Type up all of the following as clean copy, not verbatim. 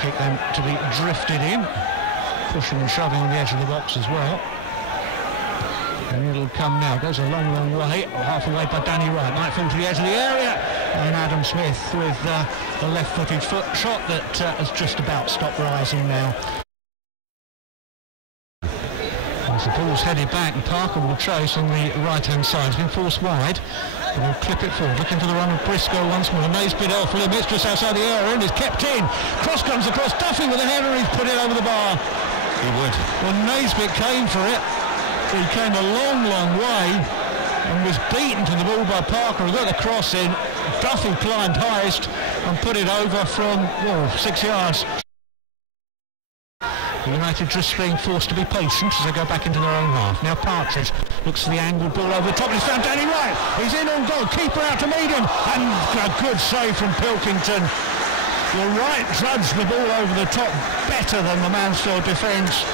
kick then to be drifted in, pushing and shoving on the edge of the box as well. And it'll come now, goes a long, long way, half away by Danny Wright, might fall to the edge of the area, and Adam Smith with the left-footed shot that has just about stopped rising now. As the ball's headed back, and Parker will chase on the right-hand side. He's been forced wide, but he'll clip it forward, looking for the run of Briscoe once more. Naismith off limits, just outside the area, and is kept in. Cross comes across, Duffy with a header, he's put it over the bar. He would. Well, Naismith came for it. He came a long, long way and was beaten to the ball by Parker, who got the cross in. Duffy climbed highest and put it over from 6 yards. United just being forced to be patient as they go back into their own half. Now Partridge looks for the angled ball over the top. He's found Danny Wright. He's in on goal. Keeper out to meet him. And a good save from Pilkington. Well, Wright judged the ball over the top better than the Mansfield defence.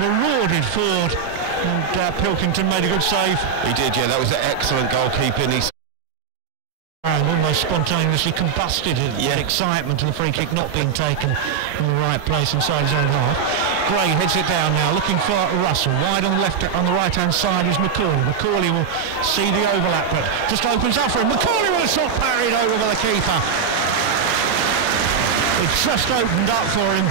Marauded forward. And Pilkington made a good save. He did, yeah. That was an excellent goalkeeping. And almost spontaneously combusted in excitement of the free kick not being taken in the right place inside his own half. Gray heads it down now, looking for Russell. Wide on the right hand side is Macaulay. Macaulay will see the overlap, but just opens up for him. Macaulay with a shot parried over by the keeper. It just opened up for him.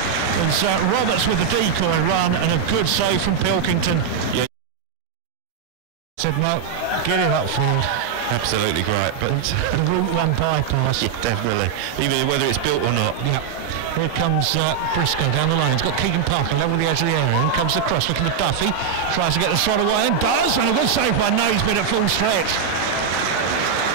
It's Roberts with the decoy run and a good save from Pilkington. Yeah. Said no, get it upfield. Absolutely great, but the Route 1 bypass. Yeah, definitely. Even whether it's built or not. Yeah. Here comes Briscoe down the lane. He's got Keegan Parker level with the edge of the area. In comes the cross, looking for Duffy. Tries to get the shot away and does. And a good save by Naismith at full stretch.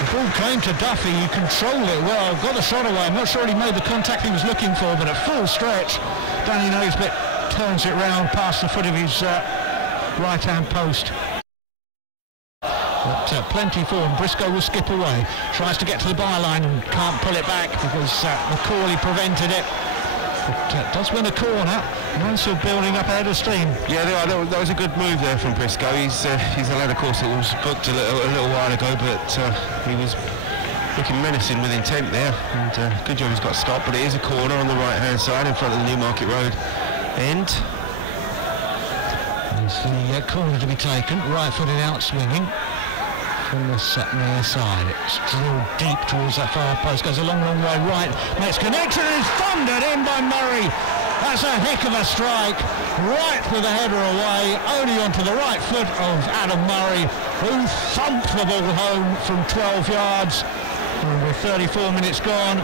The ball came to Duffy. He controlled it well. Got the shot away. I'm not sure he made the contact he was looking for, but at full stretch, Danny Naismith turns it round past the foot of his right-hand post. But plenty for him. Briscoe will skip away. Tries to get to the byline and can't pull it back because Macaulay prevented it. But does win a corner. Mansfield building up ahead of steam. Yeah, that was a good move there from Briscoe. He's a lad, of course, that was booked a little while ago, but he was looking menacing with intent there. And good job he's got stopped. But it is a corner on the right-hand side in front of the Newmarket Road end. There's the corner to be taken. Right-footed out swinging from the near side. It's drilled deep towards that far post. Goes a long, long way right. Makes connection and is thundered in by Murray. That's a heck of a strike. Right with the header away. Only onto the right foot of Adam Murray, who thumped the ball home from 12 yards. And with 34 minutes gone,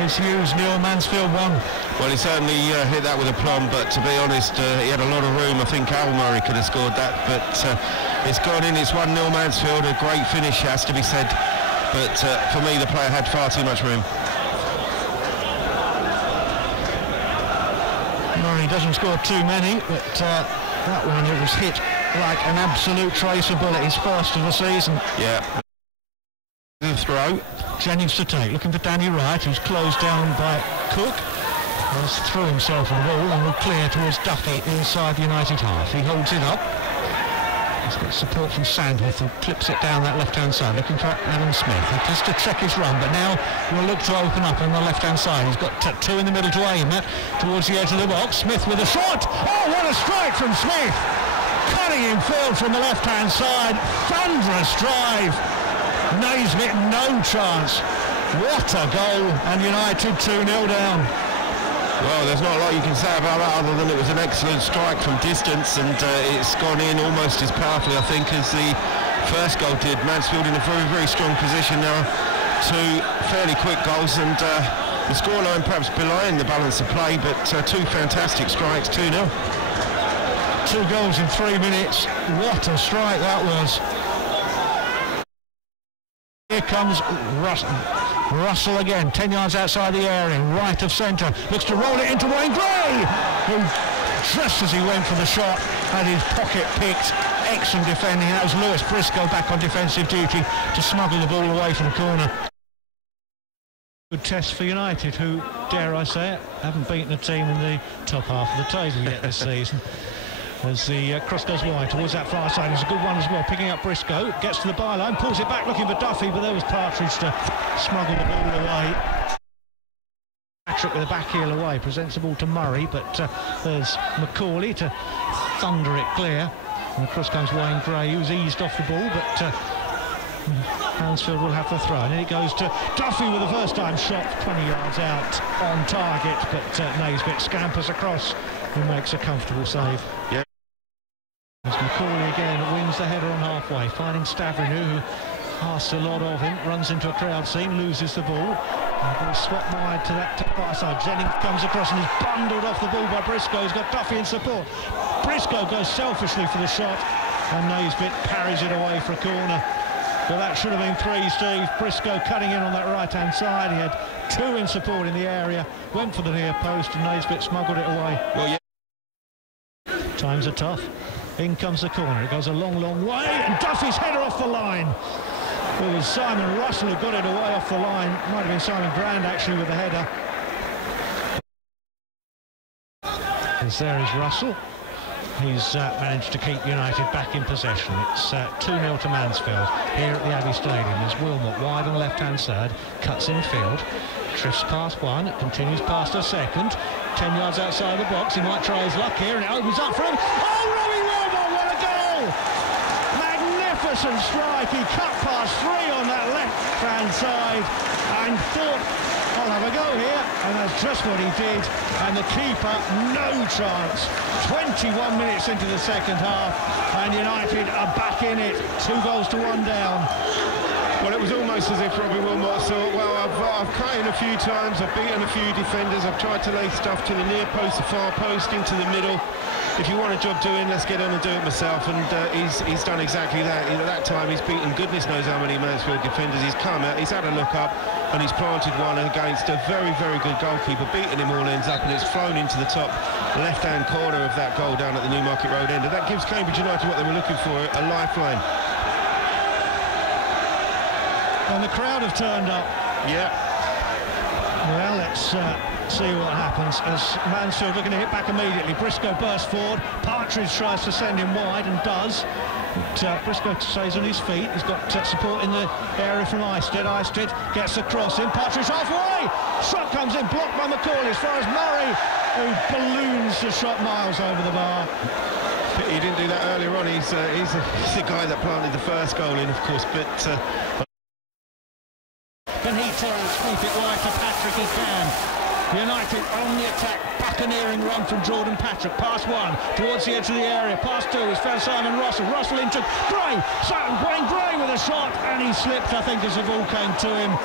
it's Hughes 0, Mansfield 1. Well, he certainly hit that with aplomb, but to be honest, he had a lot of room. I think Al Murray could have scored that, but it's gone in. It's 1-0 Mansfield. A great finish, has to be said. But for me, the player had far too much room. Murray doesn't score too many, but that one, it was hit like an absolute tracer bullet. His first of the season. Yeah. The throw. Jennings to take, looking for Danny Wright, who's closed down by Cook. Has threw himself on the ball and will clear towards Duffy inside the United half. He holds it up. He's got support from Sandworth, who clips it down that left-hand side, looking for Adam Smith. He has to check his run, but now will look to open up on the left-hand side. He's got two in the middle to aim at, towards the edge of the box. Smith with a shot. Oh, what a strike from Smith! Cutting in field from the left-hand side. Thunderous drive. Naismith, no chance. What a goal, and United 2-0 down. Well, there's not a lot you can say about that other than it was an excellent strike from distance, and it's gone in almost as powerfully, I think, as the first goal did. Mansfield in a very, very strong position now. Two fairly quick goals, and the scoreline perhaps belying the balance of play, but two fantastic strikes, 2-0. 2 goals in 3 minutes. What a strike that was. Here comes Russell again, 10 yards outside the area, right of centre, looks to roll it into Wayne Gray, who just as he went for the shot had his pocket picked. Excellent defending. That was Lewis Briscoe back on defensive duty to smuggle the ball away from the corner. Good test for United, who, dare I say it, haven't beaten a team in the top half of the table yet this season. As the cross goes wide towards that far side, it's a good one as well, picking up Briscoe, gets to the byline, pulls it back looking for Duffy, but there was Partridge to smuggle the ball away. Patrick with a back heel away, presents the ball to Murray, but there's Macaulay to thunder it clear. And across comes Wayne Gray, who's eased off the ball, but Mansfield will have the throw. And it goes to Duffy with the first-time shot, 20 yards out on target, but Naisbitt scampers across and makes a comfortable save. Yeah. As Macaulay again wins the header on halfway, finding Stavrinu, who asks a lot of him, runs into a crowd scene, loses the ball. Ball swept wide to that far side. Jennings comes across and is bundled off the ball by Briscoe. He's got Duffy in support. Briscoe goes selfishly for the shot, and Naisbitt parries it away for a corner. But that should have been 3, Steve. Briscoe cutting in on that right-hand side. He had 2 in support in the area, went for the near post, and Naisbitt smuggled it away. Well, yeah. Times are tough. In comes the corner. It goes a long, long way, and Duffy's header off the line. It was Simon Russell who got it away off the line. Might have been Simon Grand, actually, with the header. As there is Russell. He's managed to keep United back in possession. It's 2-0 to Mansfield here at the Abbey Stadium. As Wilmot wide on the left-hand side, cuts in field, drifts past one, it continues past a second, 10 yards outside the box. He might try his luck here, and it opens up for him. Oh, Robbie Wilmot, what a goal! Magnificent strike. He cut past 3 on that left-hand side and thought, I'll have a go here, and that's just what he did. And the keeper, no chance. 21 minutes into the second half, and United are back in it. 2 goals to 1 down. Well, it was almost as if Robbie Wilmot thought, well, I've cut in a few times, I've beaten a few defenders, I've tried to lay stuff to the near post, the far post, into the middle. If you want a job doing, let's get on and do it myself. And he's done exactly that. At that time, he's beaten goodness knows how many Mansfield defenders. He's come out, he's had a look up, and he's planted one against a very, very good goalkeeper, beating him all ends up, and it's flown into the top left-hand corner of that goal down at the Newmarket Road end. And that gives Cambridge United what they were looking for, a lifeline. And the crowd have turned up. Yeah. Well, let's see what happens as Mansfield looking to hit back immediately. Briscoe bursts forward. Partridge tries to send him wide and does. But Briscoe stays on his feet. He's got support in the area from Eisted. Eisted gets across him. Partridge halfway. Shot comes in, blocked by Macaulay as far as Murray, who balloons the shot miles over the bar. He didn't do that earlier on. He's the guy that planted the first goal in, of course, but Benito sweep it wide to Patrick. He can. United on the attack, buccaneering run from Jordan Patrick, past 1 towards the edge of the area, past 2, he's found Simon Russell into Gray, Wayne Gray with a shot, and he slipped, I think, as the ball came to him,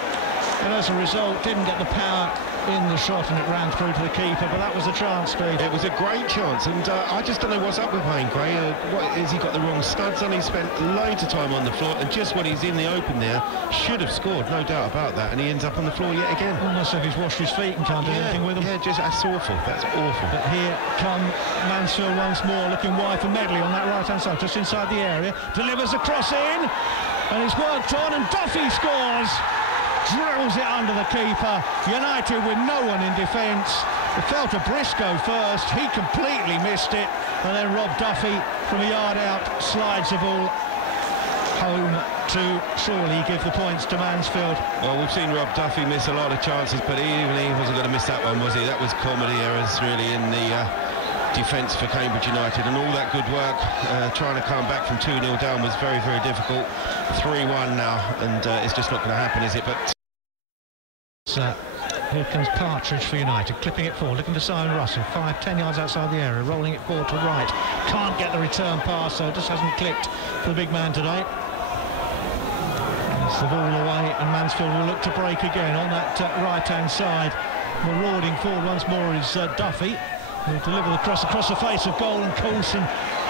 and as a result didn't get the power in the shot, and it ran through to the keeper. But that was a chance, Steve. It was a great chance, and I just don't know what's up with Wayne Gray. What is, he got the wrong studs on? He spent loads of time on the floor, and just when he's in the open there, should have scored, no doubt about that, and he ends up on the floor yet again. Almost like he's washed his feet and can't do anything with them. Yeah, just that's awful. That's awful. But here come Mansfield once more, looking wide for Medley on that right-hand side, just inside the area, delivers a cross in, and he's worked on, and Duffy scores. Drills it under the keeper. United with no one in defence. It fell to Briscoe first. He completely missed it. And then Rob Duffy from a yard out slides the ball home to surely give the points to Mansfield. Well, we've seen Rob Duffy miss a lot of chances, but even he wasn't going to miss that one, was he? That was comedy errors really in the defence for Cambridge United, and all that good work trying to come back from 2-0 down was very, very difficult. 3-1 now, and it's just not going to happen, is it? But here comes Partridge for United, clipping it forward, looking for Simon Russell, 5-10 yards outside the area, rolling it forward to right. Can't get the return pass, so it just hasn't clicked for the big man today. It's the ball away, and Mansfield will look to break again on that right-hand side. Marauding forward once more is Duffy. He'll deliver the cross across the face of goal, and Coulson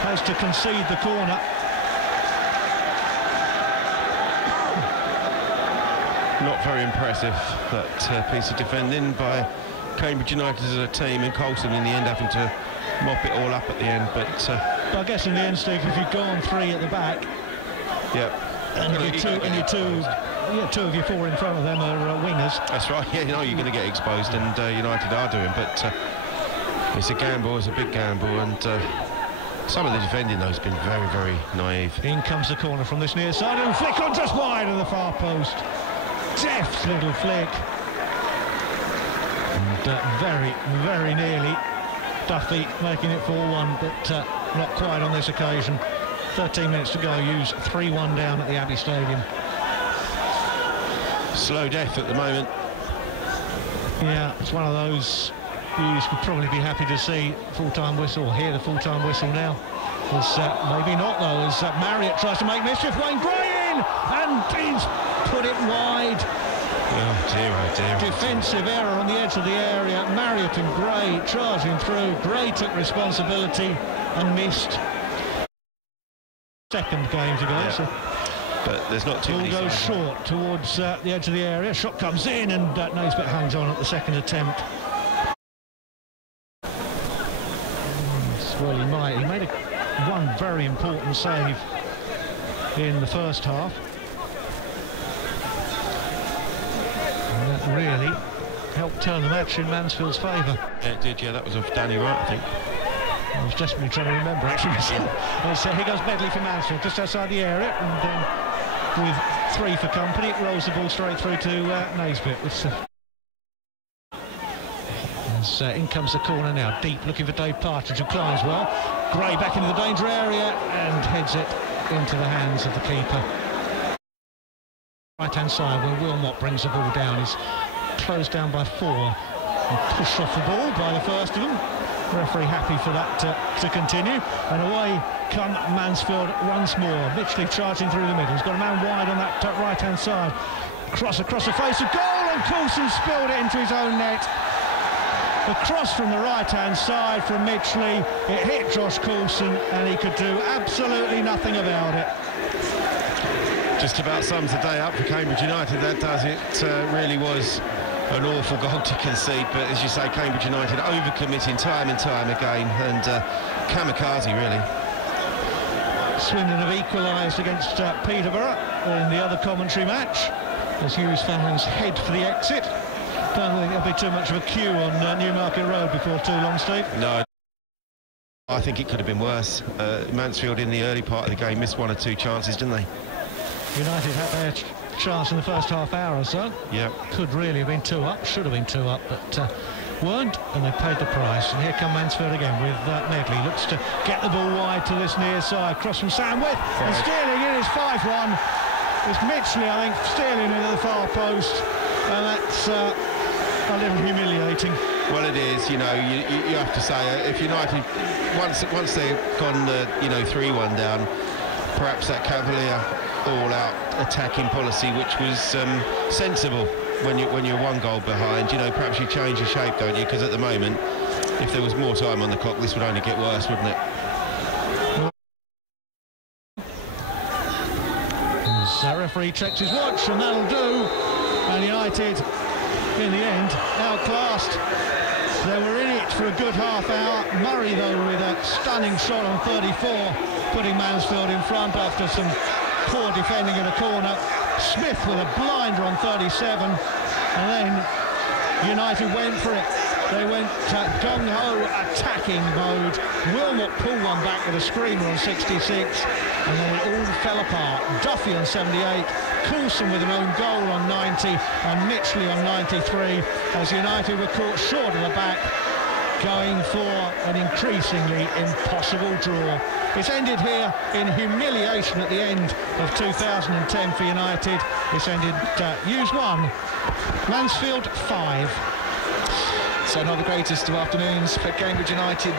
has to concede the corner. Not very impressive, that piece of defending by Cambridge United as a team, and Coulson in the end having to mop it all up at the end. But I guess in the end, Steve, if you've gone 3 at the back, and two of your 4 in front of them are wingers. That's right. Yeah, you know you're going to get exposed, and United are doing. But it's a gamble, it's a big gamble, and some of the defending though has been very, very naive. In comes the corner from this near side, and flick on just wide of the far post. Deft little flick. And very, very nearly Duffy making it 4-1, but not quite on this occasion. 13 minutes to go, use 3-1 down at the Abbey Stadium. Slow death at the moment. Yeah, it's one of those you would probably be happy to see full-time whistle, or hear the full-time whistle now. Maybe not, though, as Marriott tries to make mischief. Wayne Gray in, and he's put it wide. Oh dear, oh dear. Defensive error on the edge of the area. Marriott and Gray charging through. Gray took responsibility and missed. Second game to go. Yeah. So but there's not too many. Ball goes short towards the edge of the area. Shot comes in, and Naismith hangs on at the second attempt. Well, he might. He made one very important save in the first half. And that really helped turn the match in Mansfield's favour. Yeah, it did, yeah, that was off Danny Wright, I think. I was desperately trying to remember, actually. Here goes Medley for Mansfield, just outside the area, and with 3 for company, it rolls the ball straight through to Naismith. In comes the corner now, deep, looking for Dave Partridge, who climbs well. Gray back into the danger area and heads it into the hands of the keeper. Right-hand side, where Wilmot brings the ball down, is closed down by 4 and pushed off the ball by the first of them. Referee happy for that to continue, and away come Mansfield once more. Literally charging through the middle. He's got a man wide on that right-hand side. Cross across the face of goal, and Coulson spilled it into his own net. The cross from the right-hand side from Mitchley, it hit Josh Coulson, and he could do absolutely nothing about it. Just about sums the day up for Cambridge United, that does. It really was an awful goal to concede, but as you say, Cambridge United overcommitting time and time again, and kamikaze, really. Swindon have equalised against Peterborough in the other commentary match, as Hughes fans head for the exit. Don't think there'll be too much of a queue on Newmarket Road before too long, Steve. No, I think it could have been worse. Mansfield in the early part of the game missed 1 or 2 chances, didn't they? United had their chance in the first half hour or so. Yeah. Could really have been 2 up, should have been 2 up, but weren't, and they paid the price. And here come Mansfield again with Medley. Looks to get the ball wide to this near side. Cross from Sandwith, and stealing in is 5-1. It's Mitchley, I think, stealing into the far post, and that's a little humiliating. Well, it is. You know, you have to say, if United, once they've gone, 3-1 down, perhaps that cavalier all-out attacking policy, which was sensible when you're 1 goal behind, you know, perhaps you change your shape, don't you? Because at the moment, if there was more time on the clock, this would only get worse, wouldn't it? The referee checks his watch, and that'll do. And United, in the end, outclassed. They were in it for a good half hour. Murray, though, with a stunning shot on 34, putting Mansfield in front after some poor defending in a corner. Smith with a blinder on 37, and then United went for it. They went gung-ho attacking mode. Wilmot pulled one back with a screamer on 66, and then it all fell apart. Duffy on 78, Coulson with an own goal on 90, and Mitchley on 93, as United were caught short of the back, going for an increasingly impossible draw. It's ended here in humiliation at the end of 2010 for United. It's ended Hughes 1, Mansfield 5. So not the greatest of afternoons for Cambridge United.